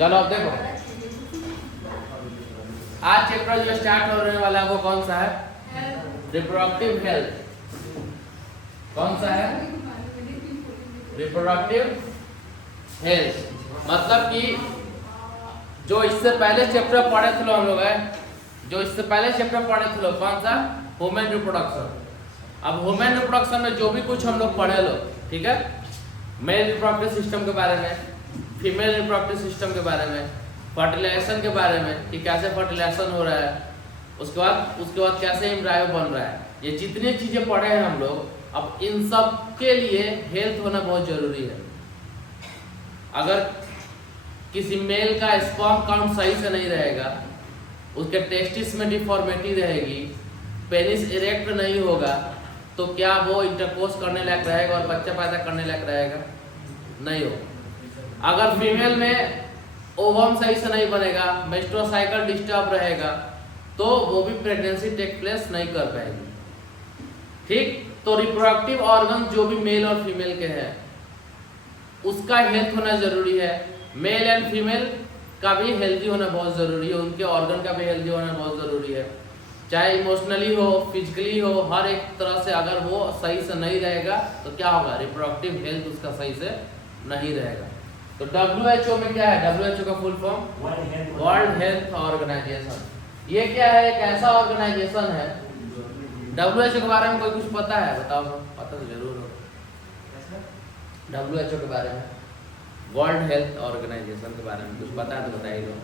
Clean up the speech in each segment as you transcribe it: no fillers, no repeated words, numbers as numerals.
चलो अब देखो, आज चैप्टर जो स्टार्ट होने वाला है वो कौन सा है? Reproductive health. कौन सा है? Reproductive health. मतलब कि जो इससे पहले चैप्टर पढ़े थे हम लोग जो इससे पहले चैप्टर पढ़े थे लोग, कौन सा? Human reproduction. अब ह्यूमन रिप्रोडक्शन में जो भी कुछ हम लोग पढ़े लो, ठीक है, मेल रिप्रोडक्टिव सिस्टम के बारे में, फीमेल रिप्रोडक्टिव सिस्टम के बारे में, फर्टिलाइजेशन के बारे में कि कैसे फर्टिलाइजेशन हो रहा है, उसके बाद कैसे एम्ब्रायो बन रहा है, ये जितनी चीजें पढ़े हैं हम लोग, अब इन सब के लिए हेल्थ होना बहुत जरूरी है। अगर किसी मेल का स्पर्म काउंट सही से नहीं रहेगा, उसके टेस्टिस में डिफॉर्मिटी रहेगी, पेनिस इरेक्ट नहीं होगा, तो क्या वो इंटरकोर्स करने लायक रहेगा और बच्चा पैदा करने लायक रहेगा? नहीं हो। अगर फीमेल में ओवम सही से नहीं बनेगा, मेंस्ट्रुअल साइकिल डिस्टर्ब रहेगा, तो वो भी प्रेगनेंसी टेक प्लेस नहीं कर पाएगी। ठीक, तो रिप्रोडक्टिव ऑर्गन जो भी मेल और फीमेल के हैं उसका हेल्थ होना जरूरी है। मेल एंड फीमेल का भी हेल्दी होना बहुत जरूरी है, उनके ऑर्गन का भी हेल्दी होना बहुत जरूरी है, चाहे इमोशनली हो, फिजिकली हो, हर एक तरह से। अगर वो सही से नहीं रहेगा तो क्या होगा? रिप्रोडक्टिव हेल्थ उसका सही से नहीं रहेगा। तो WHO में क्या है? WHO का full form world health organisation. ये क्या है? एक ऐसा ऑर्गेनाइजेशन है। WHO के बारे में कोई कुछ पता है? बताओ। पता तो जरूर हो WHO के बारे में, वर्ल्ड हेल्थ ऑर्गेनाइजेशन के बारे में कुछ पता है तो बताइए।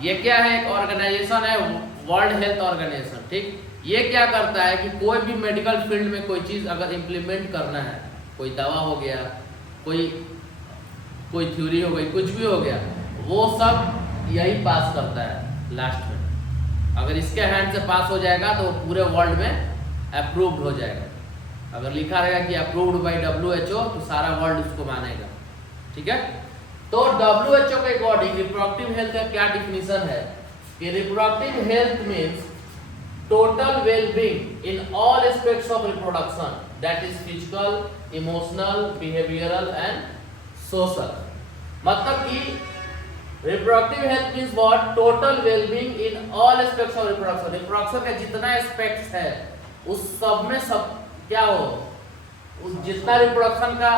ये क्या है? एक ऑर्गेनाइजेशन है, वर्ल्ड हेल्थ ऑर्गेनाइजेशन। ठीक, ये क्या करता है कि कोई भी मेडिकल फील्ड में कोई चीज़ अगर इम्प्लीमेंट करना है, कोई दवा हो गया, कोई थ्योरी हो गई, कुछ भी हो गया, वो सब यही पास करता है लास्ट में। अगर इसके हैंड से पास हो जाएगा तो पूरे वर्ल्ड में अप्रूव्ड हो जाएगा। अगर लिखा रहेगा कि अप्रूव्ड बाय WHO तो सारा वर्ल्ड उसको मानेगा। ठीक है, तो WHO के अकॉर्डिंग रिप्रोडक्टिव हेल्थ का क्या डिफिनीशन है कि reproductive health means total well-being in all aspects of reproduction, that is physical, emotional, behavioural and social. मतलब कि reproductive health means what? Total well-being in all aspects of reproduction. Reproduction के जितना aspects है उस सब में सब क्या हो, उस जितना रिप्रोडक्शन का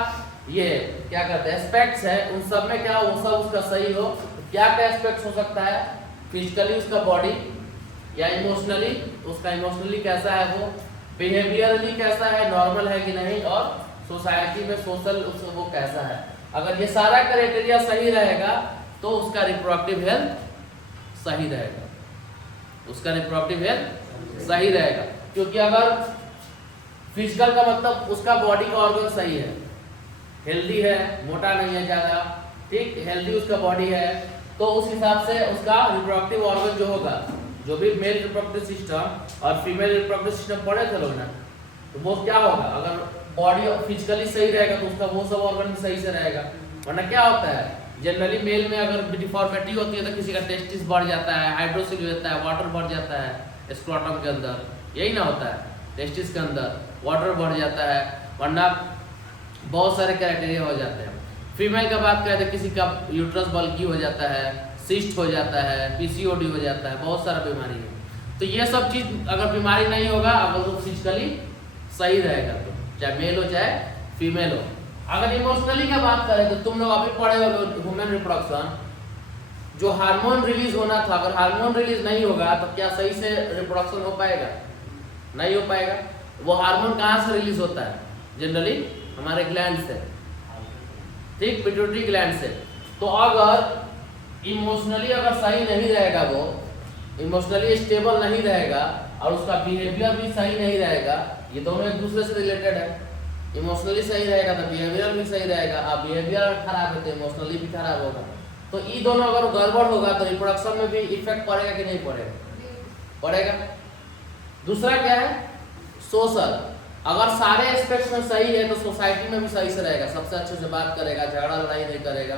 ये क्या कहते हैं एस्पेक्ट्स है, उन सब में क्या हो, वो सब उसका सही हो। क्या क्या एस्पेक्ट्स हो सकता है? फिजिकली उसका बॉडी, या इमोशनली उसका इमोशनली कैसा है वो, बिहेवियरली कैसा है, नॉर्मल है कि नहीं, और सोसाइटी में सोशल वो कैसा है। अगर ये सारा क्राइटेरिया सही रहेगा तो उसका रिप्रोडक्टिव हेल्थ सही रहेगा, उसका रिप्रोडक्टिव हेल्थ सही रहेगा। क्योंकि अगर फिजिकल का मतलब उसका बॉडी का ऑर्गन सही है, हेल्दी है, मोटा नहीं है ज़्यादा, ठीक, हेल्दी उसका बॉडी है, तो उस हिसाब से उसका रिप्रोडक्टिव ऑर्गन जो होगा, जो भी मेल रिप्रोडक्टिव सिस्टम और फीमेल रिप्रोडक्टिव सिस्टम पढ़े थे लोग ना, तो वो क्या होगा? अगर बॉडी फिजिकली सही रहेगा तो उसका वो सब ऑर्गन भी सही से रहेगा। वरना क्या होता है, जनरली मेल में अगर डिफॉर्मिटी होती है तो किसी का टेस्टिस बढ़ जाता है, हाइड्रोसिल हो जाता है, वाटर बढ़ जाता है स्क्रोटम के अंदर, यही ना होता है, टेस्टिस के अंदर वाटर बढ़ जाता है, वरना बहुत सारे क्राइटेरिया हो जाते हैं। फीमेल का बात करें तो किसी का यूट्रस बल्की हो जाता है, सिस्ट हो जाता है, PCOD हो जाता है, बहुत सारा बीमारी है। तो ये सब चीज़ अगर बीमारी नहीं होगा, अगर वो फिजिकली सही रहेगा तो चाहे मेल हो चाहे फीमेल हो। अगर इमोशनली का बात करें तो तुम लोग अभी पढ़े हो ह्यूमन रिप्रोडक्शन, जो हार्मोन रिलीज होना था, अगर हार्मोन रिलीज नहीं होगा तो क्या सही से रिप्रोडक्शन हो पाएगा? नहीं हो पाएगा। वो हार्मोन कहाँ से रिलीज होता है? जनरली हमारे ग्लैंड से, ठीक, पिट्यूटरी ग्लैंड से। तो अगर इमोशनली अगर सही नहीं रहेगा, वो इमोशनली स्टेबल नहीं रहेगा और उसका बिहेवियर भी सही नहीं रहेगा, ये दोनों एक दूसरे से रिलेटेड है। इमोशनली सही रहेगा तो बिहेवियर भी सही रहेगा, अब बिहेवियर खराब है तो इमोशनली भी खराब होगा। तो ये दोनों अगर गड़बड़ होगा तो रिप्रोडक्शन में भी इफेक्ट पड़ेगा कि नहीं पड़ेगा? पड़ेगा। दूसरा क्या है? सोशल। अगर सारे एस्पेक्ट्स में सही है तो सोसाइटी में भी सही से रहेगा, सबसे अच्छे से बात करेगा, झगड़ा लड़ाई नहीं करेगा,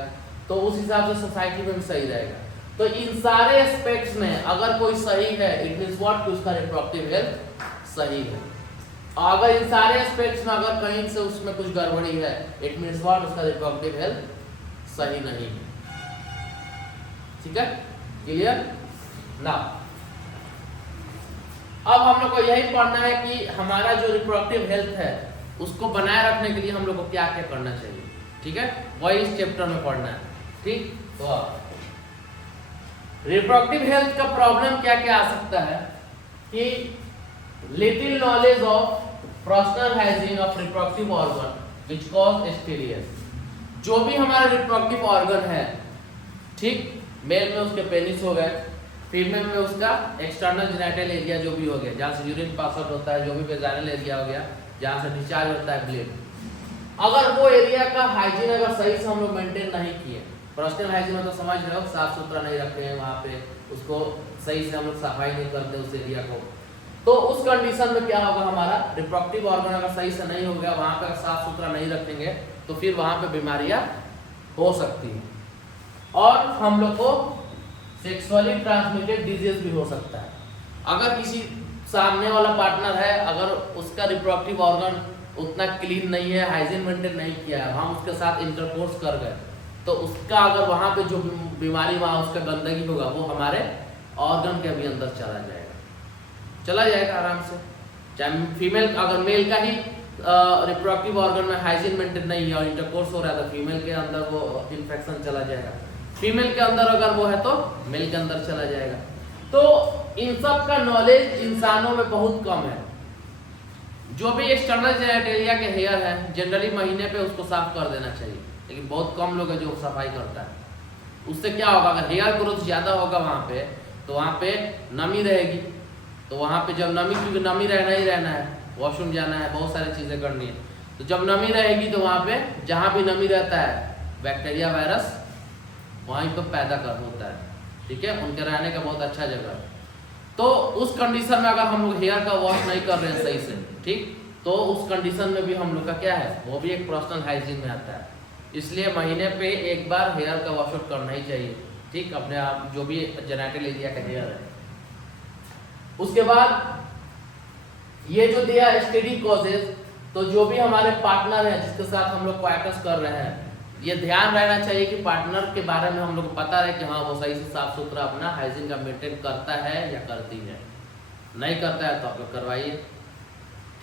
तो उस हिसाब से सोसाइटी में भी सही रहेगा। तो इन सारे एस्पेक्ट्स में अगर कोई सही है, इट मींस व्हाट, कि उसका रिप्रोडक्टिव हेल्थ सही है। अगर इन सारे एस्पेक्ट्स में अगर कहीं से उसमें कुछ गड़बड़ी है, इट मीन्स व्हाट, उसका रिप्रोडक्टिव हेल्थ सही नहीं है। ठीक है, क्लियर ना। अब हम लोग को यही पढ़ना है कि हमारा जो रिप्रोडक्टिव हेल्थ है उसको बनाए रखने के लिए हम लोग को क्या क्या करना चाहिए। ठीक है, वही इस चैप्टर में पढ़ना है। ठीक, तो रिप्रोडक्टिव हेल्थ का प्रॉब्लम क्या क्या आ सकता है कि little knowledge of personal hygiene of reproductive organ which cause STDs. जो भी हमारा रिप्रोडक्टिव ऑर्गन है, ठीक, मेल में उसके पेनिस हो गए, फीमेल में उसका एक्सटर्नल जेनिटल एरिया जो भी हो गया, जहाँ से यूरिन पास आउट होता है, जो भी वेजाइनल एरिया हो गया, जहाँ से डिस्चार्ज होता है ब्लीड, अगर वो एरिया का हाइजीन अगर सही से हम लोग मेंटेन नहीं किए, पर्सनल हाइजीन में तो समझ रहे हो, साफ सुथरा नहीं रखते हैं वहाँ पे, उसको सही से हम लोग सफाई नहीं करते उस एरिया को, तो उस कंडीशन में क्या होगा, हमारा रिप्रोडक्टिव ऑर्गन अगर सही से नहीं हो गया, वहाँ पे साफ सुथरा नहीं रखेंगे तो फिर वहाँ पे बीमारियाँ हो सकती हैं और हम लोग को सेक्सुअली ट्रांसमिटेड डिजीज भी हो सकता है। अगर किसी सामने वाला पार्टनर है, अगर उसका रिप्रोडक्टिव ऑर्गन उतना क्लीन नहीं है, हाइजीन मेंटेन नहीं किया है, हम उसके साथ इंटरकोर्स कर गए, तो उसका अगर वहाँ पे जो बीमारी, वहाँ उसका गंदगी होगा, वो हमारे ऑर्गन के भी अंदर चला जाएगा आराम से। चाहे फीमेल, अगर मेल का ही रिप्रोडक्टिव ऑर्गन में हाइजीन मेंटेन नहीं है और इंटरकोर्स हो रहा है तो फीमेल के अंदर वो इन्फेक्शन चला जाएगा, फीमेल के अंदर अगर वो है तो मेल के अंदर चला जाएगा। तो इन सब का नॉलेज इंसानों में बहुत कम है। जो भी एक्सटर्नल जेनिटलिया के हेयर है, जनरली महीने पे उसको साफ कर देना चाहिए, लेकिन बहुत कम लोग है जो सफाई करता है। उससे क्या होगा, अगर हेयर ग्रोथ ज़्यादा होगा वहाँ पे, तो वहाँ पे नमी रहेगी, तो वहाँ पे जब नमी, क्योंकि नमी रहना ही रहना है, वॉशरूम जाना है, बहुत सारी चीज़ें करनी है, तो जब नमी रहेगी तो वहाँ पे जहाँ भी नमी रहता है बैक्टीरिया वायरस वहीं पर पैदा कर होता है। ठीक है, उनके रहने का बहुत अच्छा जगह है। तो उस कंडीशन में अगर हम लोग हेयर का वॉश नहीं कर रहे हैं सही से, ठीक, तो उस कंडीशन में भी हम लोग का क्या है, वो भी एक पर्सनल हाइजीन में आता है। इसलिए महीने पे एक बार हेयर का वॉश आउट करना ही चाहिए। ठीक, अपने आप जो भी जेनिटल एरिया का हेयर है। उसके बाद ये जो दिया एसटीडी कॉजेज, तो जो भी हमारे पार्टनर हैं जिसके साथ हम लोग क्वाइटस कर रहे हैं, ये ध्यान रहना चाहिए कि पार्टनर के बारे में हम लोग को पता रहे कि हाँ वो सही से साफ सुथरा अपना हाइजीन का मेंटेन करता है या करती है। नहीं करता है तो आप लोग करवाइए।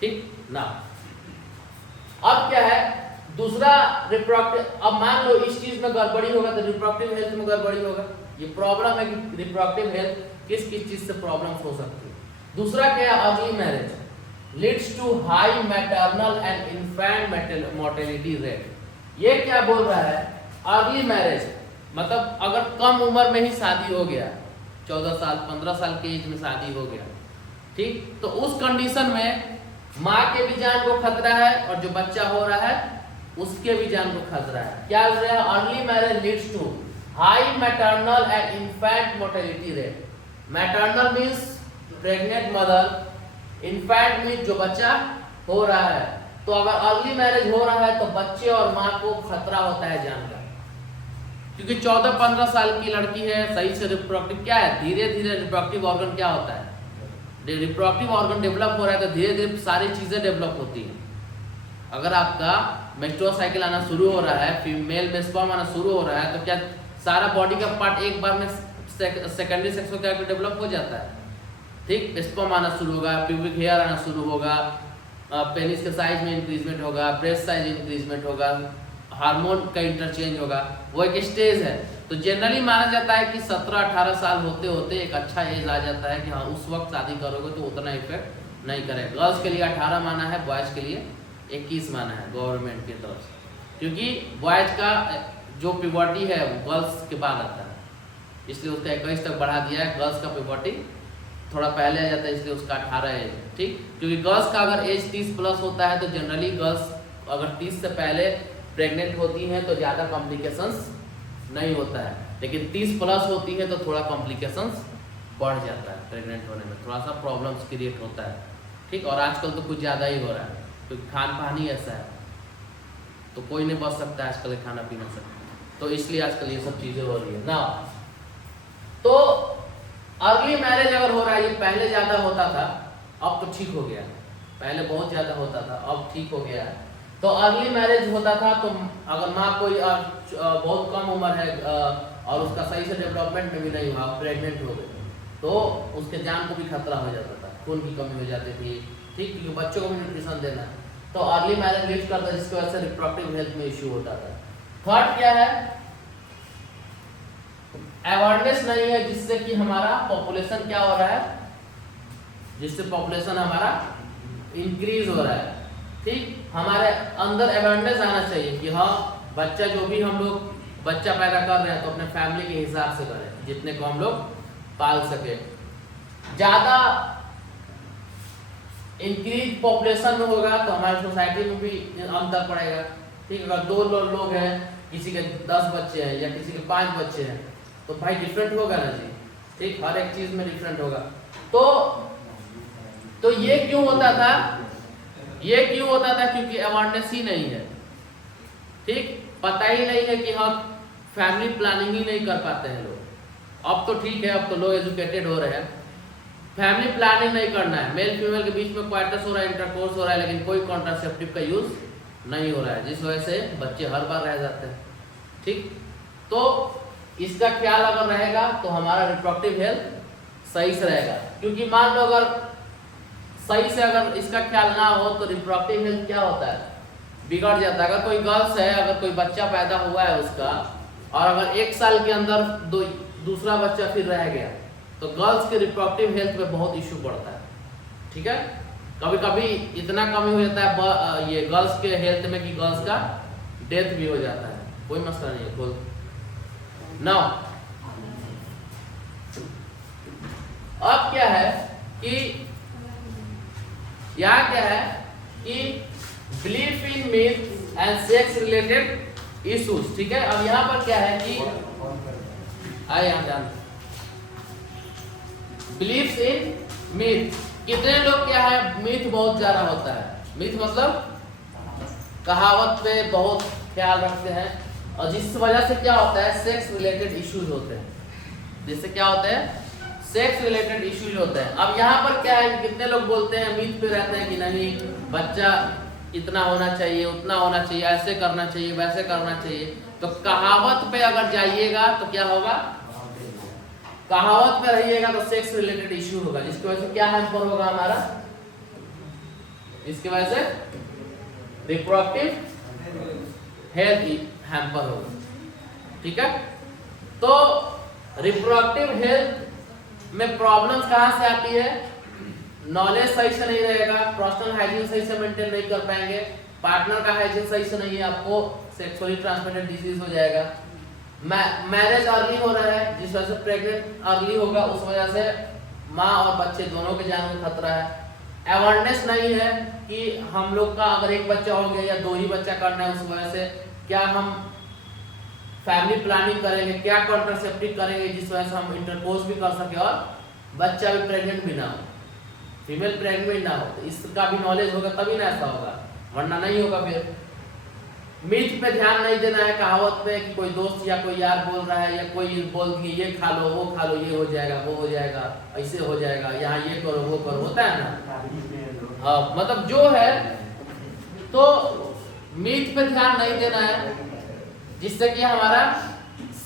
ठीक ना। अब क्या है दूसरा रिप्रोडक्टिव, अब मान लो इस चीज में गड़बड़ी होगा तो रिप्रोडक्टिव हेल्थ में गड़बड़ी होगा। ये प्रॉब्लम है कि रिप्रोडक्टिव हेल्थ किस किस चीज से प्रॉब्लम्स हो सकती है। दूसरा क्या है, early marriage leads to high maternal and infant mortality rate. ये क्या बोल रहा है, अर्ली मैरिज मतलब अगर कम उम्र में ही शादी हो गया, 14 साल 15 साल के एज में शादी हो गया, ठीक, तो उस कंडीशन में माँ के भी जान को खतरा है और जो बच्चा हो रहा है उसके भी जान को खतरा है। क्या बोल रहा है, early marriage leads to high maternal and infant mortality rate. Maternal means pregnant mother, infant means जो बच्चा हो रहा है। तो अगर अर्ली मैरिज हो रहा है तो बच्चे और माँ को खतरा होता है जान का, क्योंकि 14-15 साल की लड़की है, सही से रिप्रोडक्टिव क्या है, धीरे धीरे रिप्रोडक्टिव ऑर्गन क्या होता है, रिप्रोडक्टिव ऑर्गन डेवलप हो रहा है तो धीरे धीरे सारी चीजें डेवलप होती हैं। अगर आपका मेंस्ट्रुअल साइकिल आना शुरू हो रहा है, फीमेल में स्पर्म आना शुरू हो रहा है, तो क्या सारा बॉडी का पार्ट एक बार में सेकेंडरी सेक्स में क्या डेवलप हो जाता है। ठीक, स्पर्म आना शुरू होगा, प्यूबिक हेयर आना शुरू होगा, पेनिस के साइज में इंक्रीजमेंट होगा, ब्रेस्ट साइज इंक्रीजमेंट होगा, हार्मोन का इंटरचेंज होगा, वो एक स्टेज है। तो जनरली माना जाता है कि 17-18 साल होते होते एक अच्छा एज आ जाता है कि हाँ उस वक्त शादी करोगे तो उतना इफेक्ट नहीं करेगा। गर्ल्स के लिए 18 माना है, बॉयज़ के लिए 21 माना है गवर्नमेंट की तरफ से, क्योंकि बॉयज़ का जो प्यूबर्टी है वो गर्ल्स के बाद आता है, इसलिए उसका 21 तक बढ़ा दिया है। गर्ल्स का प्यूबर्टी थोड़ा पहले आ जाता है, इसलिए उसका 18 एज। ठीक, क्योंकि गर्ल्स का अगर एज 30 प्लस होता है तो जनरली गर्ल्स अगर 30 से पहले प्रेग्नेंट होती हैं तो ज़्यादा कॉम्प्लिकेशंस नहीं होता है, लेकिन 30 प्लस होती है तो थोड़ा कॉम्प्लिकेशंस बढ़ जाता है, प्रेग्नेंट होने में थोड़ा सा प्रॉब्लम्स क्रिएट होता है। ठीक, और आजकल तो कुछ ज़्यादा ही हो रहा है क्योंकि खान पान ही ऐसा है, तो कोई नहीं बच सकता है आजकल खाना पीना से, तो इसलिए आजकल ये सब चीज़ें हो रही है ना। तो अर्ली मैरिज अगर हो रहा है, ये पहले ज़्यादा होता था, अब तो ठीक हो गया, पहले बहुत ज़्यादा होता था, अब ठीक हो गया है। तो अर्ली मैरिज होता था तो अगर माँ कोई बहुत कम उम्र है और उसका सही से डेवलपमेंट में भी नहीं हुआ, प्रेग्नेंट हो गई, तो उसके जान को भी खतरा हो जाता था, खून की कमी हो जाती थी, ठीक, क्योंकि बच्चों को भी न्यूट्रिशन देना है। तो अर्ली मैरिज लीड करता है, जिसकी वजह से रिप्रोडक्टिव हेल्थ में इश्यू होता था। थर्ड क्या है, अवेयरनेस नहीं है, जिससे कि हमारा पॉपुलेशन क्या हो रहा है, जिससे पॉपुलेशन हमारा इंक्रीज हो रहा है, ठीक। हमारे अंदर अवेयरनेस आना चाहिए कि हाँ, बच्चा जो भी हम लोग बच्चा पैदा कर रहे हैं तो अपने फैमिली के हिसाब से करें, जितने को हम लोग पाल सके। ज़्यादा इंक्रीज पॉपुलेशन में होगा तो हमारी सोसाइटी में भी अंतर पड़ेगा, ठीक। अगर 2 लोग हैं, किसी के 10 बच्चे हैं या किसी के 5 बच्चे हैं, तो भाई डिफरेंट होगा ना जी, ठीक, हर एक चीज़ में डिफरेंट होगा। तो ये क्यों होता था, ये क्यों होता था, क्योंकि अवेयरनेस ही नहीं है, ठीक, पता ही नहीं है कि हम फैमिली प्लानिंग ही नहीं कर पाते हैं लोग। अब तो ठीक है, अब तो लोग एजुकेटेड हो रहे हैं, फैमिली प्लानिंग नहीं करना है, मेल फीमेल के बीच में क्वार्टस हो रहा है, इंटरकोर्स हो रहा है, लेकिन कोई कॉन्ट्रासेप्टिव का यूज नहीं हो रहा है, जिस वजह से बच्चे हर बार रह जाते हैं, ठीक। तो इसका ख्याल अगर रहेगा तो हमारा रिप्रोडक्टिव हेल्थ सही से रहेगा, क्योंकि मान लो अगर सही से अगर इसका ख्याल ना हो तो रिप्रोडक्टिव हेल्थ क्या होता है, बिगड़ जाता है। अगर कोई गर्ल्स है, अगर कोई बच्चा पैदा हुआ है उसका, और अगर 1 साल के अंदर दूसरा बच्चा फिर रह गया, तो गर्ल्स के रिप्रोडक्टिव हेल्थ में बहुत इशू पड़ता है, ठीक है। कभी कभी इतना कमी हो जाता है ये गर्ल्स के हेल्थ में कि गर्ल्स का डेथ भी हो जाता है, कोई मसला नहीं है। खोल नाउ, अब क्या है कि यहाँ क्या है कि belief in myth and sex related issues, ठीक है। अब यहाँ पर क्या है कि आए यहाँ जान बिलीफ इन मिथ, कितने लोग क्या है मिथ बहुत ज्यादा होता है, मिथ मतलब कहावत पे बहुत ख्याल रखते हैं, और जिस वजह से क्या होता है सेक्स रिलेटेड इश्यूज होते हैं, जिससे क्या होता है सेक्स रिलेटेड इश्यूज होते हैं। अब यहाँ पर क्या है, कितने लोग बोलते हैं मिथ पे रहते हैं कि नहीं बच्चा इतना होना चाहिए, उतना होना चाहिए, ऐसे करना चाहिए, वैसे करना चाहिए। तो कहावत पे अगर जाइएगा तो क्या होगा, कहावत पे रहिएगा तो सेक्स रिलेटेड इश्यू होगा, जिसकी वजह से क्या हैम्पर होगा हमारा, इसकी वजह से रिप्रोडक्टिव हेल्थ हैम्पर होगा, ठीक है। तो रिप्रोडक्टिव हेल्थ में प्रॉब्लम्स कहाँ से आती है, नॉलेज सही से नहीं रहेगा, पर्सनल हाइजीन सही से मेंटेन नहीं कर पाएंगे, पार्टनर का हाइजीन सही से नहीं है, आपको सेक्सुअली ट्रांसमिटेड डिजीज हो जाएगा, मैरिज अर्ली हो रहा है जिस वजह से प्रेग्नेंट अर्ली होगा, उस वजह से माँ और बच्चे दोनों के जान को खतरा है। अवेयरनेस नहीं है कि हम लोग का अगर 1 बच्चा हो गया या 2 ही बच्चा करना है, उस वजह से क्या हम फैमिली प्लानिंग करेंगे, क्या कॉन्ट्रासेप्टिव करेंगे जिस वजह से हम इंटरकोर्स भी कर सके और बच्चा भी प्रेग्नेंट भी ना हो, फीमेल प्रेग्नेंट ना हो। तो इसका भी नॉलेज होगा तभी ना ऐसा होगा, वरना नहीं होगा। फिर मिथ पे ध्यान नहीं देना है, कहावत पे कि कोई दोस्त या कोई यार बोल रहा है या कोई बोल कि ये खा लो वो खा लो, ये हो जाएगा वो हो जाएगा, ऐसे हो जाएगा, यहाँ ये करो वो करो, होता है ना। हाँ, मतलब जो है तो मिथ पे ध्यान नहीं देना है, जिससे कि हमारा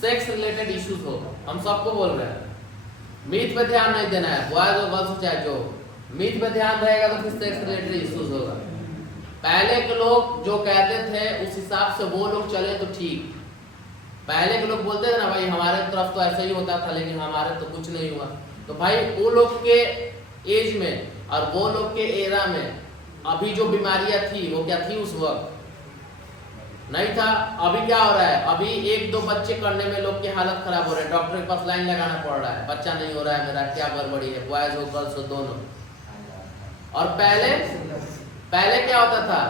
सेक्स रिलेटेड इश्यूज हो। हम सबको बोल रहे हैं मिथ पे ध्यान नहीं देना है, बॉयज और गर्ल्स चाहे जो, मिथ पे ध्यान रहेगा तो फिर सेक्स रिलेटेड इश्यूज होगा। पहले के लोग जो कहते थे उस हिसाब से वो लोग चले तो ठीक, पहले के लोग बोलते थे ना भाई हमारे तरफ तो ऐसा ही होता था लेकिन हमारे तो कुछ नहीं हुआ, तो भाई वो लोग के एज में और वो लोग के एरा में अभी जो बीमारियां थी वो क्या थी उस वक्त, नहीं था। अभी क्या हो रहा है, अभी 1-2 बच्चे करने में लोग की हालत खराब हो रहा है, डॉक्टर के पास लाइन लगाना पड़ रहा है, बच्चा नहीं हो रहा है मेरा, क्या गड़बड़ी है, बॉयज हो गर्ल्स हो दोनों। और पहले क्या होता था,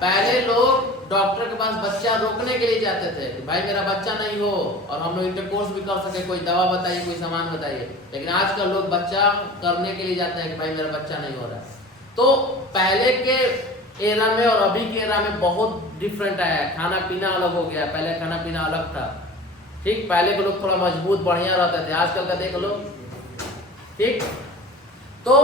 पहले लोग डॉक्टर के पास बच्चा रोकने के लिए जाते थे कि भाई मेरा बच्चा नहीं हो और हम लोग इंटरकोर्स भी कर सके, कोई दवा बताइए कोई सामान बताइए। लेकिन आजकल लोग बच्चा करने के लिए जाते हैं कि भाई मेरा बच्चा नहीं हो रहा है। तो पहले के एरा में और अभी के एरा में बहुत डिफरेंट आया है, खाना पीना अलग हो गया, पहले खाना पीना अलग था, ठीक। पहले के लोग थोड़ा मजबूत बढ़िया रहते थे, आजकल का देख लो, ठीक। तो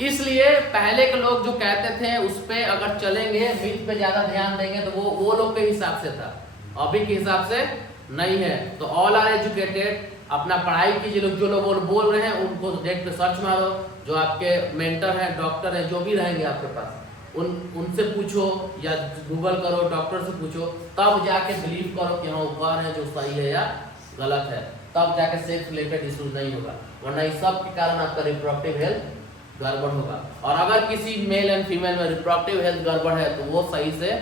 इसलिए पहले के लोग जो कहते थे उस पे अगर चलेंगे, मिथ पे ज्यादा ध्यान देंगे तो वो लोग के हिसाब से था, अभी के हिसाब से नहीं है। तो ऑल आर एजुकेटेड, अपना पढ़ाई कीजिए। लोग जो लोग बोल रहे हैं उनको नेट पे सर्च मारो, जो आपके मेंटर हैं, डॉक्टर हैं, जो भी रहेंगे आपके पास, उनसे पूछो या गूगल करो, डॉक्टर से पूछो, तब जाके बिलीव करो कि हाँ उपचार है जो सही है या गलत है, तब जाके सेक्स रिलेटेड इश्यूज नहीं होगा। वरना इस सब के कारण आपका रिप्रोडक्टिव हेल्थ गड़बड़ होगा। और अगर किसी मेल एंड फीमेल में रिप्रोडक्टिव हेल्थ गड़बड़ है तो वो सही से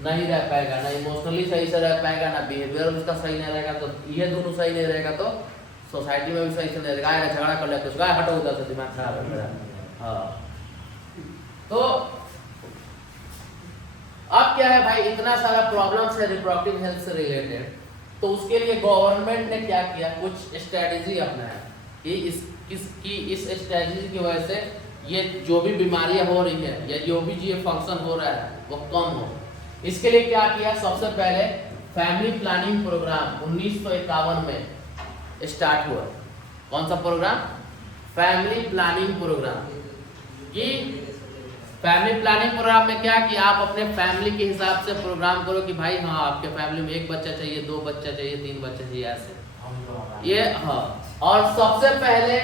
नहीं रह पाएगा, ना इमोशनली सही से रह पाएगा, ना बिहेवियर उसका सही नहीं रहेगा। तो ये दोनों सही नहीं रहेगा तो सोसाइटी में भी सही से नहीं रहेगा। आएगा झगड़ा कर लेते गाय हटो उधर से, दिमाग खराब है मेरा। हाँ, तो अब क्या है भाई, इतना सारा प्रॉब्लम्स है रिप्रोडक्टिव हेल्थ से रिलेटेड, तो उसके लिए गवर्नमेंट ने क्या किया, कुछ स्ट्रेटेजी अपनाया कि इस स्ट्रेटेजी की वजह से ये जो भी बीमारियां हो रही है या जो भी ये फंक्शन हो रहा है वो कम हो। इसके लिए क्या किया, सबसे पहले फैमिली प्लानिंग प्रोग्राम 1951 में स्टार्ट हुआ। कौन सा प्रोग्राम? Family planning program. कि फैमिली प्लानिंग प्रोग्राम में क्या कि आप अपने फैमिली के हिसाब से प्रोग्राम करो कि भाई हाँ आपके फैमिली में 1 बच्चा चाहिए, 2 बच्चा चाहिए, 3 बच्चा चाहिए, ऐसे ये। हाँ, और सबसे पहले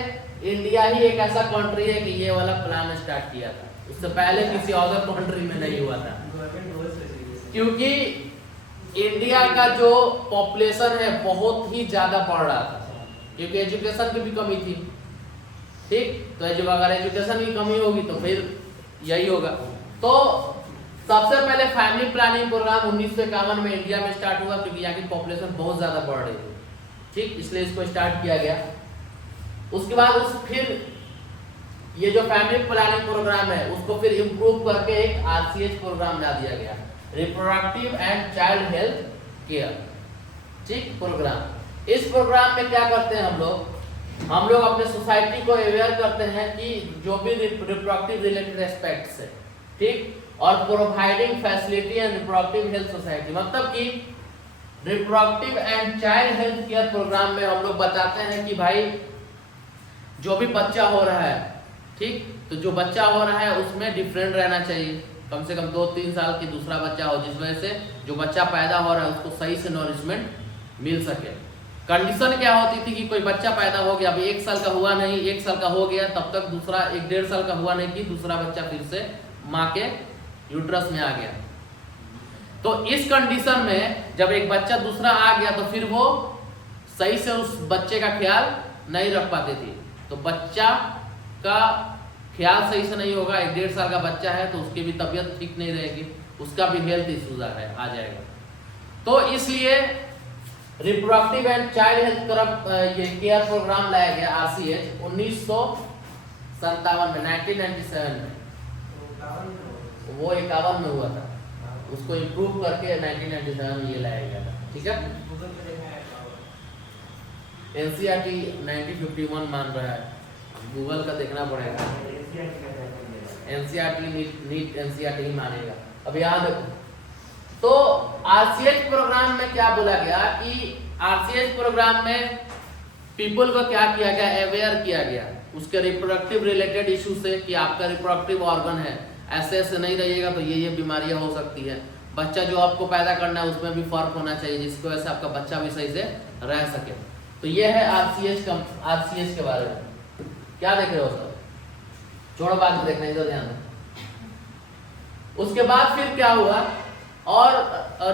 इंडिया ही एक ऐसा कंट्री है कि ये वाला प्लान स्टार्ट किया था, उससे पहले किसी और कंट्री में नहीं हुआ था। क्योंकि इंडिया का जो पॉपुलेशन है बहुत ही ज्यादा बढ़ रहा था, क्योंकि एजुकेशन की भी कमी थी। ठीक, तो अगर एजुकेशन की कमी होगी तो फिर यही होगा। तो सबसे पहले फैमिली प्लानिंग प्रोग्राम 1951 में इंडिया में स्टार्ट हुआ, क्योंकि यहाँ की पॉपुलेशन बहुत ज्यादा बढ़ रही थी। ठीक, इसलिए इसको स्टार्ट किया गया। उसके बाद फिर ये जो फैमिली प्लानिंग प्रोग्राम है उसको फिर इम्प्रूव करके एक RCH प्रोग्राम ला दिया गया, reproductive and child health care. ठीक, प्रोग्राम। इस प्रोग्राम में क्या करते हैं हम लोग अपने सोसाइटी को अवेयर करते हैं कि जो भी रिप्रोडक्टिव रिलेटेड एस्पेक्ट्स है, ठीक, और providing facility and reproductive health society, मतलब कि reproductive and child health care program में हम लोग बताते हैं कि भाई जो भी बच्चा हो रहा है, ठीक, तो जो बच्चा हो रहा है उसमें डिफरेंट रहना चाहिए, कम से कम 2-3 साल की दूसरा बच्चा हो, जिस वजह से जो बच्चा पैदा हो रहा है उसको सही से नॉरिशमेंट मिल सके। कंडीशन क्या होती थी कि कोई बच्चा पैदा हो गया, अभी 1 साल का हुआ नहीं, 1 साल का हो गया, तब तक दूसरा 1-1.5 साल का हुआ नहीं कि दूसरा बच्चा फिर से माँ के यूट्रस में आ गया। तो इस कंडीशन में जब एक बच्चा दूसरा आ गया तो फिर वो सही से उस बच्चे का ख्याल नहीं रख पाती थी। तो बच्चा का ख्याल सही से नहीं होगा, 1-1.5 साल का बच्चा है तो उसकी भी तबीयत ठीक नहीं रहेगी, उसका भी हेल्थ इश्यूज आ जाएगा। तो इसलिए रिप्रोडक्टिव एंड चाइल्ड हेल्थ ये केयर प्रोग्राम लाया गया RCH 1957 में, 1997 में। वो 51 में हुआ था, उसको इम्प्रूव करके 1997 में ये लाया गया था। ठीक है, NCERT 1951 मान रहा है, गूगल का देखना पड़ेगा। NCERT नीट NCERT ही मानेगा। अब यहाँ देखो, तो RCH प्रोग्राम में क्या बोला गया कि RCH प्रोग्राम में पीपल को क्या किया गया, अवेयर किया गया उसके रिप्रोडक्टिव रिलेटेड इशू से कि आपका रिप्रोडक्टिव ऑर्गन है, ऐसे ऐसे नहीं रहिएगा तो ये बीमारियां हो सकती है। बच्चा जो आपको पैदा करना है उसमें भी फर्क होना चाहिए, जिसकी वजह से आपका बच्चा भी सही से रह सके। तो ये है RCH के बारे में। क्या देख रहे हो सर? छोड़ो बाद में देखना, इधर ध्यान दो। उसके बाद फिर क्या हुआ, और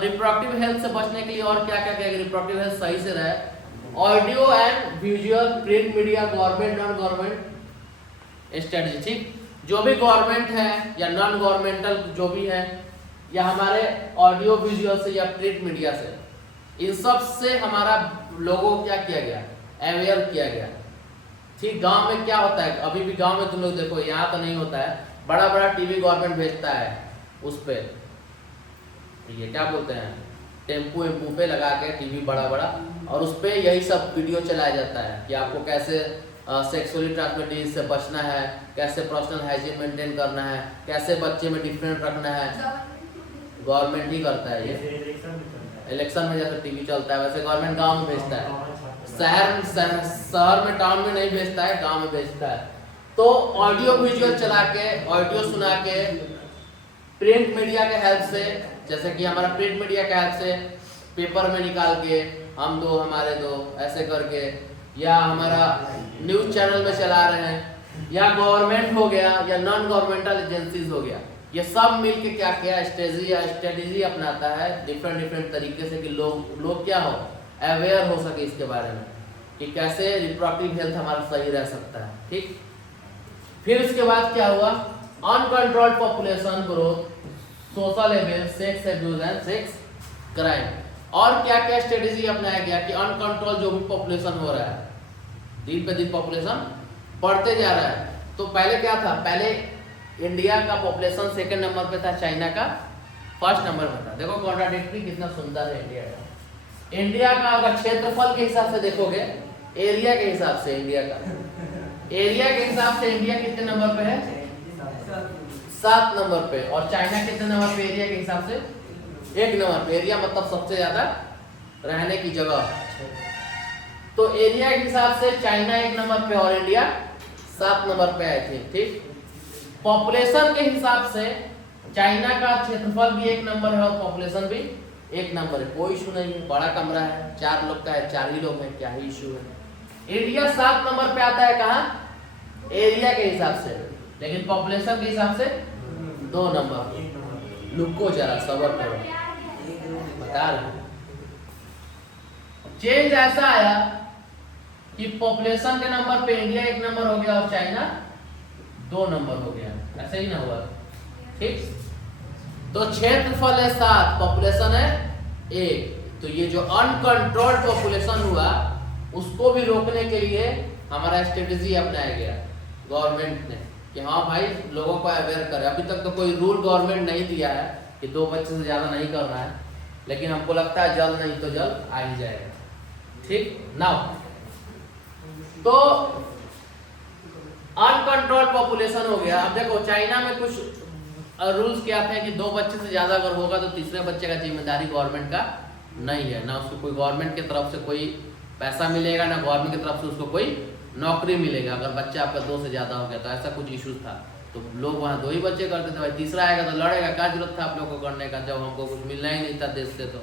रिप्रोडक्टिव हेल्थ से बचने के लिए और क्या क्या किया, रिप्रोडक्टिव हेल्थ सही से रहे, audio and visual, print media, government non government strategy. ठीक, जो भी गवर्नमेंट है या नॉन गवर्नमेंटल जो भी है, या हमारे ऑडियो विजुअल से या प्रिंट मीडिया से, इन सब से हमारा लोगों को क्या किया गया, अवेयर किया गया। ठीक, गांव में क्या होता है, अभी भी गांव में तुम लोग देखो, यहाँ तो नहीं होता है, बड़ा बड़ा टीवी गवर्नमेंट भेजता है, उस पे ये क्या बोलते हैं, टेम्पू पे लगा के टीवी बड़ा बड़ा, और उस पे यही सब वीडियो चलाया जाता है कि आपको कैसे सेक्सुअली ट्रांसमिटेड डिजीज से बचना है, कैसे पर्सनल हाइजीन मेंटेन करना है, कैसे बच्चे में डिफरेंट रखना है। गवर्नमेंट ही करता है ये, इलेक्शन में जैसे टीवी चलता है वैसे गवर्नमेंट गांव में भेजता है, शहर में टाउन में नहीं भेजता है, गांव में भेजता है। तो तो ऑडियो विजुअल चला के, ऑडियो सुना के, प्रिंट मीडिया के हेल्प से, जैसे कि हमारा प्रिंट मीडिया के हेल्प से पेपर में निकाल के हम दो हमारे दो ऐसे करके, या हमारा न्यूज चैनल में चला रहे हैं, या गवर्नमेंट हो गया या नॉन गवर्नमेंटल एजेंसीज हो गया, ये सब मिलके क्या किया स्ट्रेटेजी अपनाता है डिफरेंट तरीके से कि लोग क्या हो अवेयर हो सके इसके बारे में कि कैसे रिप्रोडक्टिव हेल्थ हमारा सही रह सकता है। ठीक, फिर इसके बाद क्या हुआ, uncontrolled population growth, social evil, sex abuse and sex crime. और क्या क्या स्ट्रेटेजी अपनाया गया कि अनकंट्रोल जो भी पॉपुलेशन हो रहा है, दिन पे दिन पॉपुलेशन बढ़ते जा रहा है। तो पहले क्या था, पहले इंडिया का पॉपुलेशन सेकंड नंबर पे था, चाइना का फर्स्ट नंबर पे था। देखो कॉन्ट्राडिक्टरी कितना सुंदर है इंडिया का। इंडिया का अगर क्षेत्रफल के हिसाब से देखोगे, एरिया के हिसाब से इंडिया का, एरिया के हिसाब से इंडिया कितने नंबर पे है, 7 नंबर पे। और चाइना कितने नंबर पे एरिया के हिसाब से, 1 नंबर पे। एरिया मतलब सबसे ज्यादा रहने की जगह। तो एरिया के हिसाब से चाइना 1 नंबर पे और इंडिया 7 नंबर पे आई थी। ठीक, पॉपुलेशन के हिसाब से चाइना का क्षेत्रफल भी 1 नंबर है और पॉपुलेशन भी 1 नंबर है, कोई इशू नहीं है। बड़ा कमरा है, 4 लोग का है, 4 ही लोग हैं, क्या ही इशू है। इंडिया 7 नंबर पे आता है कहाँ, एरिया के हिसाब से, लेकिन पॉपुलेशन के हिसाब से 2 नंबर। लुको जरा सबर करो, बता रहे। चेंज ऐसा आया कि पॉपुलेशन के नंबर पे इंडिया 1 नंबर हो गया और चाइना 2 नंबर हो गया, ऐसे ही ना हुआ। ठीक, तो क्षेत्रफल है 7, पॉपुलेशन है 1। तो ये जो अनकंट्रोल्ड पॉपुलेशन हुआ उसको भी रोकने के लिए हमारा स्ट्रेटेजी अपनाया गया गवर्नमेंट ने कि हाँ भाई लोगों को अवेयर करे। अभी तक तो कोई रूल गवर्नमेंट नहीं दिया है कि 2 बच्चे से ज्यादा नहीं करना है, लेकिन हमको लगता है जल्द नहीं तो जल्द आ ही जाएगा। ठीक, नाउ तो अनकंट्रोल्ड पॉपुलेशन हो गया। अब देखो चाइना में कुछ रूल्स क्या थे कि 2 बच्चे से ज्यादा अगर होगा तो तीसरे बच्चे का जिम्मेदारी गवर्नमेंट का नहीं है, ना उसको कोई गवर्नमेंट की तरफ से कोई पैसा मिलेगा, ना गवर्नमेंट की तरफ से उसको कोई नौकरी मिलेगा अगर बच्चा आपका 2 से ज्यादा हो गया। तो ऐसा कुछ इश्यूज था, तो लोग वहाँ 2 ही बच्चे करते थे। भाई तीसरा आएगा तो लड़ेगा, क्या जरूरत था आप लोग को करने का जब हमको कुछ मिलना ही नहीं था देश से। तो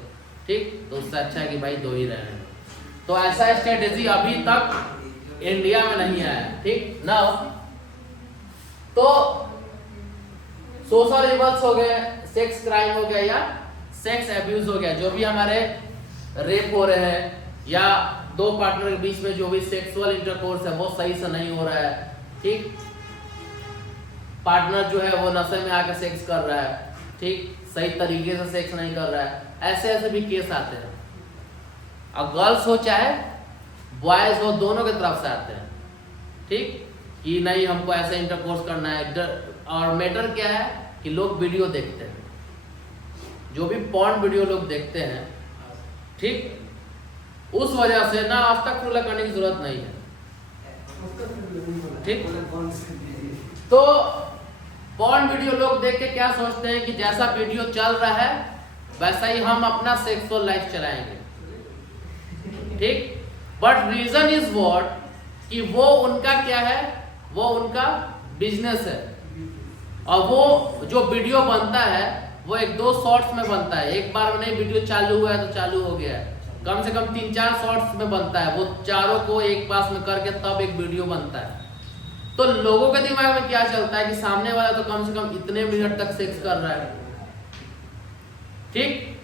ठीक, तो उससे अच्छा है कि भाई 2 ही रहे। तो ऐसा स्ट्रेटेजी अभी तक इंडिया में नहीं आया। ठीक, ना तो सोशल इवल्स हो गए, सेक्स क्राइम हो गया या सेक्स एब्यूज हो गया, जो भी हमारे रेप हो रहे हैं या 2 पार्टनर के बीच में जो भी सेक्सुअल इंटरकोर्स है वो सही से नहीं हो रहा है। ठीक, पार्टनर जो है वो नशे में आकर सेक्स कर रहा है, ठीक, सही तरीके से सेक्स नहीं कर रहा है, ऐसे ऐसे भी केस आते हैं। अब गर्ल्स हो चाहे बॉयज हो, दोनों की तरफ से आते हैं। ठीक, कि नहीं हमको ऐसे इंटरकोर्स करना है। और मैटर क्या है कि लोग वीडियो देखते हैं, जो भी पॉर्न वीडियो लोग देखते हैं, ठीक, उस वजह से ना आज तक खुला करने की जरूरत नहीं है। ठीक, तो पॉर्न वीडियो लोग देख के क्या सोचते हैं कि जैसा वीडियो चल रहा है वैसा ही हम अपना सेक्सुअल लाइफ चलाएंगे। ठीक, बट रीजन इज व्हाट कि वो उनका क्या है, वो उनका बिजनेस है। और वो जो वीडियो बनता है वो 1-2 शॉर्ट्स में बनता है, एक बार में नहीं। वीडियो चालू हुआ है तो चालू हो गया है, कम से कम 3-4 शॉर्ट्स में बनता है। वो चारों को एक पास में करके तब एक वीडियो बनता है। तो लोगों के दिमाग में क्या चलता है कि सामने वाला तो कम से कम इतने मिनट तक सेक्स कर रहा है। ठीक,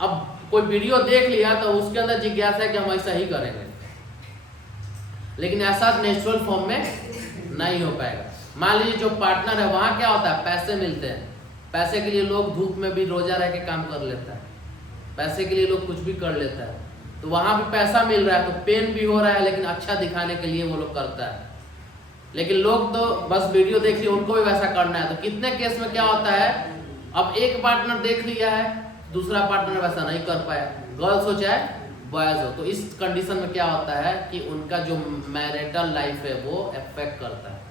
अब कोई वीडियो देख लिया तो उसके अंदर जिज्ञासा है कि हम ऐसा ही करेंगे, लेकिन ऐसा नेचुरल फॉर्म में नहीं हो पाएगा। मान लीजिए जो पार्टनर है वहां क्या होता है, पैसे मिलते हैं। पैसे के लिए लोग धूप में भी रोजा रह के काम कर लेता है, पैसे के लिए लोग कुछ भी कर लेता है। तो वहां भी पैसा मिल रहा है तो पेन भी हो रहा है, लेकिन अच्छा दिखाने के लिए वो लोग करता है। लेकिन लोग तो बस वीडियो देख लिया, उनको भी वैसा करना है। तो कितने केस में क्या होता है, अब एक पार्टनर देख लिया है, दूसरा पार्टनर वैसा नहीं कर पाया, गर्ल्स हो चाहे बॉयज हो। तो इस कंडीशन में क्या होता है कि उनका जो मैरिटल लाइफ है वो अफेक्ट करता है।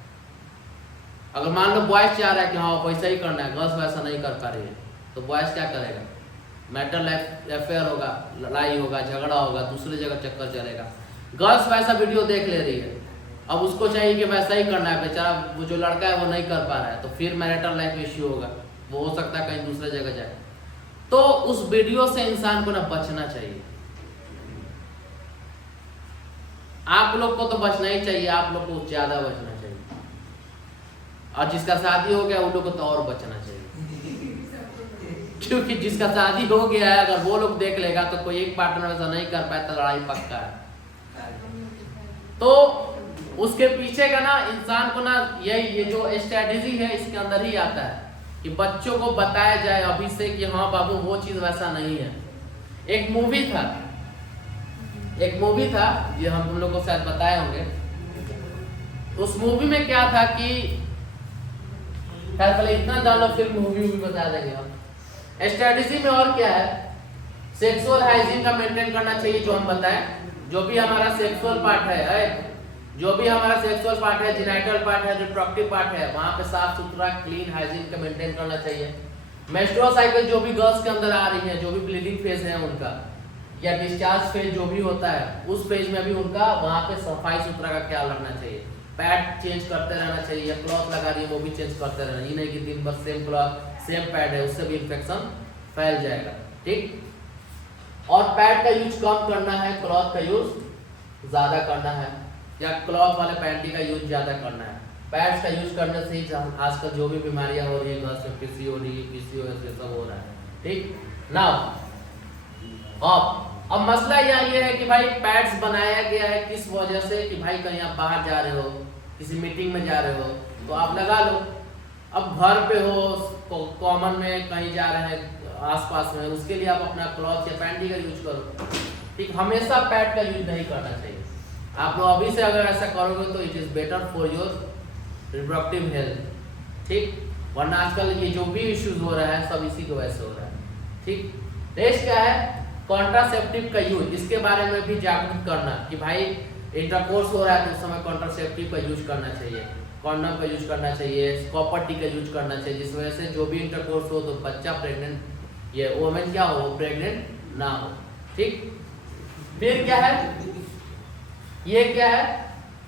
अगर मान लो बॉयज चाह रहा है कि हाँ वैसा ही करना है, गर्ल्स वैसा नहीं कर पा रही है, तो बॉयज क्या करेगा, मैरिटल लाइफ अफेयर होगा, लड़ाई होगा, झगड़ा होगा, दूसरी जगह चक्कर चलेगा। गर्ल्स वैसा वीडियो देख ले रही है अब उसको चाहिए कि वैसा ही करना है, बेचारा वो जो लड़का है वो नहीं कर पा रहा है, तो फिर मैरिटल लाइफ में इश्यू होगा, वो हो सकता है कहीं दूसरे जगह जाए। तो उस वीडियो से इंसान को ना बचना चाहिए। आप लोग को तो बचना ही चाहिए, आप लोग को ज्यादा बचना चाहिए, और जिसका शादी हो गया उन लोग को तो और बचना चाहिए, क्योंकि जिसका शादी हो गया है अगर वो लोग देख लेगा तो कोई एक पार्टनर ऐसा नहीं कर पाए तो लड़ाई पक्का है। तो उसके पीछे का ना इंसान को ना ये जो स्ट्रेटेजी है इसके अंदर ही आता है कि बच्चों को बताया जाए अभी से कि हाँ बाबू वो चीज वैसा नहीं है। एक मूवी था ये हम तुम लोग को शायद बताए होंगे। उस मूवी में क्या था कि पहले इतना जानो फिर मूवी भी बता देंगे हम। स्ट्रेटेजी में और क्या है, सेक्सुअल हाइजीन का मेंटेन करना चाहिए, जो हम बताएं जो भी हमारा सेक्सुअल पार्ट है, जो भी हमारा सेक्सुअल पार्ट है, जेनिटल पार्ट है, रिप्रोडक्टिव पार्ट है, वहां पे साफ सुथरा क्लीन हाइजीन का मेंटेन करना चाहिए। मेंस्ट्रुअल साइकिल जो भी गर्ल्स के अंदर आ रही है, जो भी ब्लीडिंग फेज है उनका या डिस्चार्ज फेज जो भी होता है उस फेज में भी उनका वहां पे सफाई सुथरा का ख्याल रखना चाहिए। पैड चेंज करते रहना चाहिए, या क्लॉथ लगा रही है वो भी चेंज करते रहना, ये नहीं कि दिन भर सेम क्लॉथ सेम पैड है, उससे भी इंफेक्शन फैल जाएगा। ठीक, और पैड का यूज कम करना है, क्लॉथ का यूज ज्यादा करना है, या क्लॉथ वाले पैंटी का यूज ज्यादा करना है। पैड्स का यूज करने से ही आजकल जो भी बीमारियां हो रही है गर्ल्स में, पीसीओएस ये सब हो रहा है। ठीक ना, अब मसला ये है कि भाई पैड्स बनाया गया है किस वजह से कि भाई कहीं आप बाहर जा रहे हो, किसी मीटिंग में जा रहे हो तो आप लगा लो। अब घर पे हो, कॉमन में कहीं जा रहे हैं आसपास में, उसके लिए आप अपना क्लॉथ या पैंटी का यूज करो। ठीक, हमेशा पैड का यूज नहीं करना चाहिए। आप लोग अभी से अगर ऐसा करोगे तो it is better for your reproductive health. ठीक, वरना आजकल ये जो भी इश्यूज हो रहा है सब इसी की वजह से हो रहा है। ठीक, नेक्स्ट क्या है, कॉन्ट्रासेप्टिव का यूज, इसके बारे में भी जागरूक करना कि भाई इंटरकोर्स हो रहा है तो उस समय कॉन्ट्रासेप्टिव का यूज करना चाहिए, कॉन्डम का यूज करना चाहिए, कॉपर टी का यूज करना चाहिए, जिस वजह से जो भी इंटरकोर्स हो तो बच्चा प्रेग्नेंट ये वुमेन क्या हो प्रेग्नेंट ना हो। ठीक, फिर क्या है, ये क्या है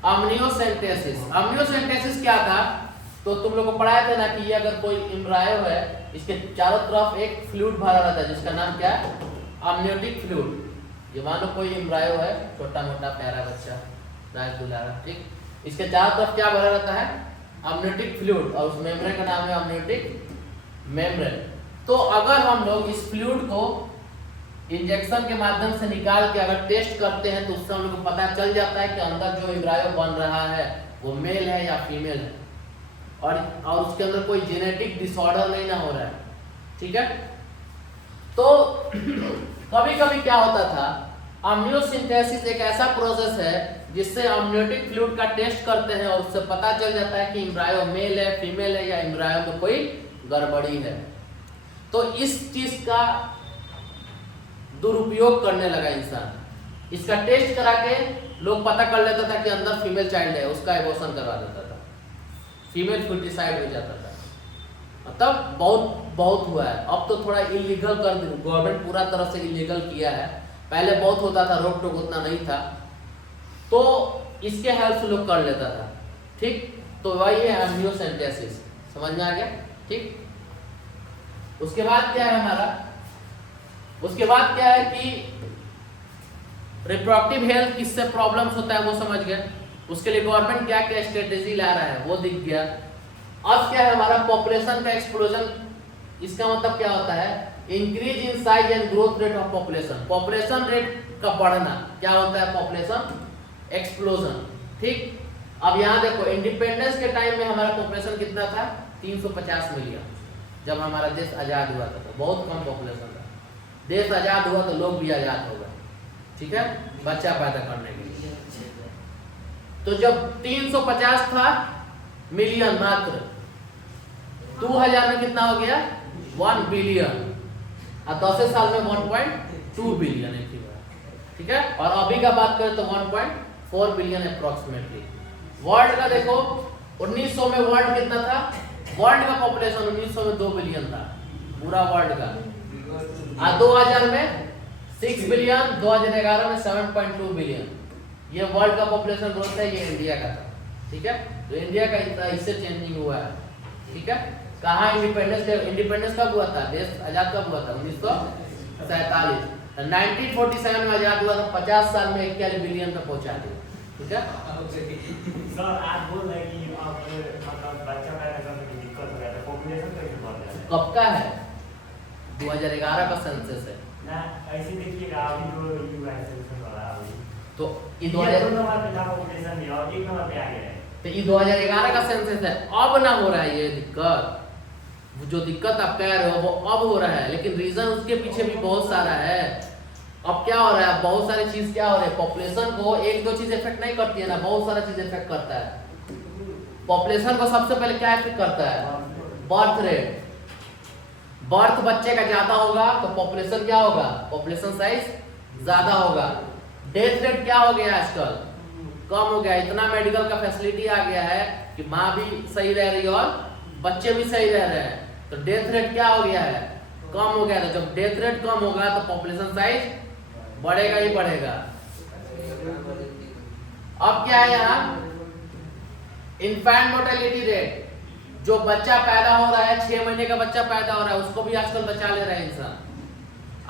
अम्नियोसेंटेसिस। अम्नियोसेंटेसिस क्या था, तो तुम लोग को पढ़ाया था ना कि ये अगर कोई एम्ब्रायो है इसके चारों तरफ एक फ्लूइड भरा रहता है जिसका नाम क्या है अम्नियोटिक फ्लूइड। ये मान लो कोई एम्ब्रायो है, छोटा मोटा प्यारा बच्चा राज दुलारा, ठीक, इसके चारों तरफ क्या भरा रहता है अम्नियोटिक फ्लूइड, और उस मेम्ब्रेन का नाम है अम्नियोटिक मेम्ब्रेन। तो अगर हम लोग इस फ्लूइड को इंजेक्शन के माध्यम से निकाल के अगर टेस्ट करते हैं तो उससे हम लोग को पता चल जाता है कि अंदर जो एम्ब्रायो बन रहा है वो मेल है या फीमेल है, और उसके अंदर कोई जेनेटिक डिसऑर्डर नहीं ना हो रहा है। ठीक है, तो कभी कभी क्या होता था, अम्नियोसिंथेसिस एक ऐसा प्रोसेस है जिससे अम्नियोटिक फ्लूइड का टेस्ट करते हैं और उससे पता चल जाता है कि एम्ब्रायो मेल है फीमेल है या एम्ब्रायो में कोई गड़बड़ी है। तो इस चीज का दुरुपयोग करने लगा इंसान, इसका टेस्ट करा के लोग पता कर लेता था कि अंदर फीमेल चाइल्ड है, उसका एबॉर्शन करवा देता था, फीमेल फर्टिसाइड हो जाता था। मतलब बहुत हुआ है। अब तो थोड़ा इलीगल कर दी गवर्नमेंट, पूरा तरह से इलीगल किया है, पहले बहुत होता था, रोक टोक उतना नहीं था, तो इसके हेल्प से लोग कर लेता था। ठीक, तो वही है अम्नियोसेंटेसिस, समझ में आ गया। ठीक, उसके बाद क्या है हमारा, उसके बाद क्या है कि रिप्रोडक्टिव हेल्थ किससे प्रॉब्लम्स होता है वो समझ गए, उसके लिए गवर्नमेंट क्या क्या स्ट्रेटेजी ला रहा है वो दिख गया। अब क्या है हमारा पॉपुलेशन का एक्सप्लोजन, इसका मतलब क्या होता है increase in size and growth rate of population. Population rate का बढ़ना क्या होता है पॉपुलेशन एक्सप्लोजन। ठीक, अब यहाँ देखो इंडिपेंडेंस के टाइम में हमारा पॉपुलेशन कितना था 350 मिलियन, जब हमारा देश आजाद हुआ था तो बहुत कम पॉपुलेशन था। देश आजाद हुआ तो लोग भी आजाद हो गए, ठीक है, बच्चा पैदा करने के लिए। तो जब 350 था मिलियन मात्र, 2000 में कितना हो गया 1 बिलियन, और 10 साल में 1.2 बिलियन है। ठीक है, और अभी का बात करें तो 1.4 बिलियन अप्रोक्सीमेटली। वर्ल्ड का देखो 1900 में वर्ल्ड कितना था, वर्ल्ड का पॉपुलेशन 1900 में 2 बिलियन था पूरा वर्ल्ड का, और 2000 में 6 बिलियन, 2011 में 7.2 बिलियन। ये वर्ल्ड का पॉपुलेशन ग्रोथ है, ये इंडिया का था। ठीक है। तो इंडिया का इतना इससे चेंजिंग हुआ है, ठीक है। कहाँ इंडिपेंडेंस कब हुआ था, देश आजाद कब हुआ था, 1947। 1947 में आजाद हुआ था, 50 साल में 41 बिलियन पे पहुंचा दिया, ठीक है। सर आप बोल रहे हैं कि आप मतलब बच्चा पैदा करने में दिक्कत हो जाता है, पॉपुलेशन कैसे बढ़ जाता है? कब का है, 2011 का सेंसस है ना। ऐसे देखिएगा अभी जो यूएस सेंसस हो रहा है अभी, तो ये 2000 नंबर पे था पॉपुलेशन में और 1 नंबर पे आ गया है। तो ये 2011 का सेंसस है, अब ना हो रहा है ये दिक्कत। जो दिक्कत आप कह रहे हो वो अब हो रहा है, लेकिन रीजन उसके पीछे भी बहुत सारा है। अब क्या हो रहा है, बहुत सारी चीज क्या हो रही है, पॉपुलेशन को एक दो चीज इफेक्ट नहीं करती है ना, बहुत सारा चीज इफेक्ट करता है। पॉपुलेशन को सबसे पहले क्या इफेक्ट करता है, बर्थ रेट। बर्थ बच्चे का ज्यादा होगा तो पॉपुलेशन क्या होगा, पॉपुलेशन साइज ज्यादा होगा। डेथ रेट क्या हो गया आजकल, कम हो गया। इतना मेडिकल का फैसिलिटी आ गया है कि माँ भी सही रह रही है और बच्चे भी सही रह रहे हैं, तो डेथ रेट क्या हो गया है, कम हो गया। तो जब डेथ रेट कम होगा तो पॉपुलेशन साइज बढ़ेगा ही बढ़ेगा। अब क्या है यहाँ, इन्फेंट मोर्टेलिटी रेट, जो बच्चा पैदा हो रहा है, 6 महीने का बच्चा पैदा हो रहा है, उसको भी आजकल बचा ले रहा है इंसान।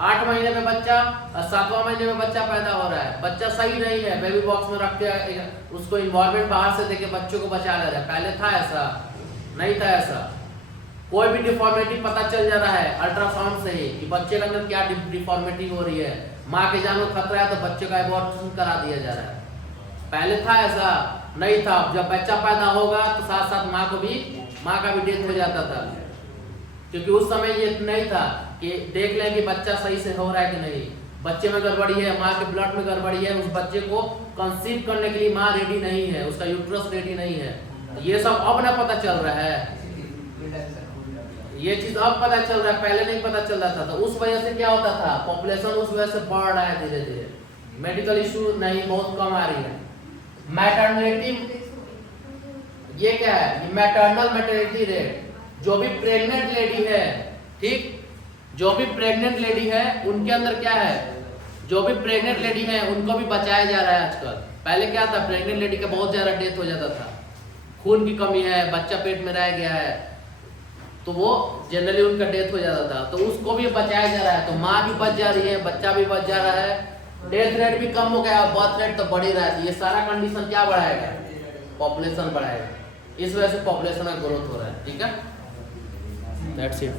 8 महीने में बच्चा और 7वां महीने में बच्चा पैदा हो रहा है, बच्चा सही नहीं है, बेबी बॉक्स में रख के उसको इन्वॉल्वमेंट बाहर से देके बच्चों को बचा ले रहा है। पहले था ऐसा नहीं था ऐसा। कोई भी डिफॉर्मिटी पता चल जा रहा है अल्ट्रासाउंड से ही कि बच्चे के अंदर क्या डिफॉर्मिटी हो रही है, माँ के जान को खतरा है तो बच्चे का एबॉर्शन करा दिया जा रहा है। पहले था ऐसा नहीं था। जब बच्चा पैदा होगा तो साथ साथ माँ का भी डेथ हो जाता था, क्योंकि उस समय ये नहीं था कि देख लें कि बच्चा सही से हो रहा है कि नहीं, बच्चे में गड़बड़ी है, माँ के ब्लड में गड़बड़ी है, उस बच्चे को कंसीव करने के लिए माँ रेडी नहीं है, उसका यूट्रस रेडी नहीं है। ये सब अब ना पता चल रहा है, ये चीज अब पता चल रहा है, पहले नहीं पता चल रहा था। तो उस वजह से क्या होता था, पॉपुलेशन उस वजह से बढ़ रहा है धीरे धीरे, मेडिकल इशू नहीं बहुत कम आ रही है। मैटरनिटी, ये क्या है, ये मैटरनल मैटरनिटी रेट, जो भी प्रेग्नेंट लेडी है, ठीक, जो भी प्रेग्नेंट लेडी है उनके अंदर क्या है, जो भी प्रेग्नेंट लेडी है उनको भी बचाया जा रहा है आजकल। पहले क्या था, प्रेग्नेंट लेडी का बहुत ज्यादा डेथ हो जाता था, खून की कमी है, बच्चा पेट में रह गया है, तो वो जनरली उनका डेथ हो जाता था, तो उसको भी बचाया जा रहा है। तो माँ भी बच जा रही है, बच्चा भी बच जा रहा है, डेथ रेट भी कम हो गया, बर्थ रेट तो बढ़ ही रहा है। ये सारा कंडीशन क्या बढ़ाएगा, पॉपुलेशन बढ़ाएगा। इस वजह से पॉपुलेशन का ग्रोथ हो रहा है, ठीक है। That's it.